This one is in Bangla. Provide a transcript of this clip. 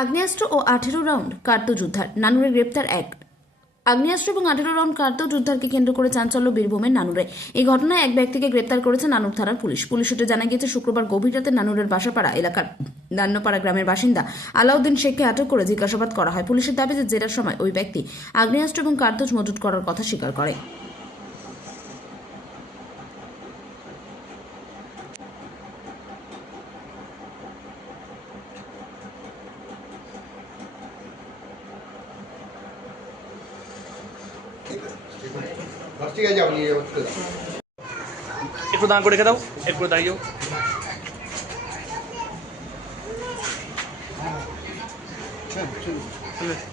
আগ্নেয়াস্ত্র ও 18 রাউন্ড কার্তুজ উদ্ধার, নানুরে গ্রেপ্তার এক। আগ্নেয়াস্ত্র এবং 18 রাউন্ড কার্তুজ উদ্ধারকে কেন্দ্র করে চাঞ্চল্য বীরভূমের নানুরে। এই ঘটনায় এক ব্যক্তিকে গ্রেপ্তার করেছে নানুর থানার পুলিশ। পুলিশ সূত্রে জানা গিয়েছে, শুক্রবার গভীর রাতে নানুরের বাসাপাড়া এলাকার দান্নপাড়া গ্রামের বাসিন্দা আলাউদ্দিন শেখকে আটক করে জিজ্ঞাসাবাদ করা হয়। পুলিশের দাবি যে জেরার সময় ওই ব্যক্তি আগ্নেয়াস্ত্র এবং কার্তুজ মজুত করার কথা স্বীকার করে। ঠিক আছে, আপনি একটু দাঁড় করে রেখে দাও, একটু দাঁড়িয়ে যাও। ঠিক আছে।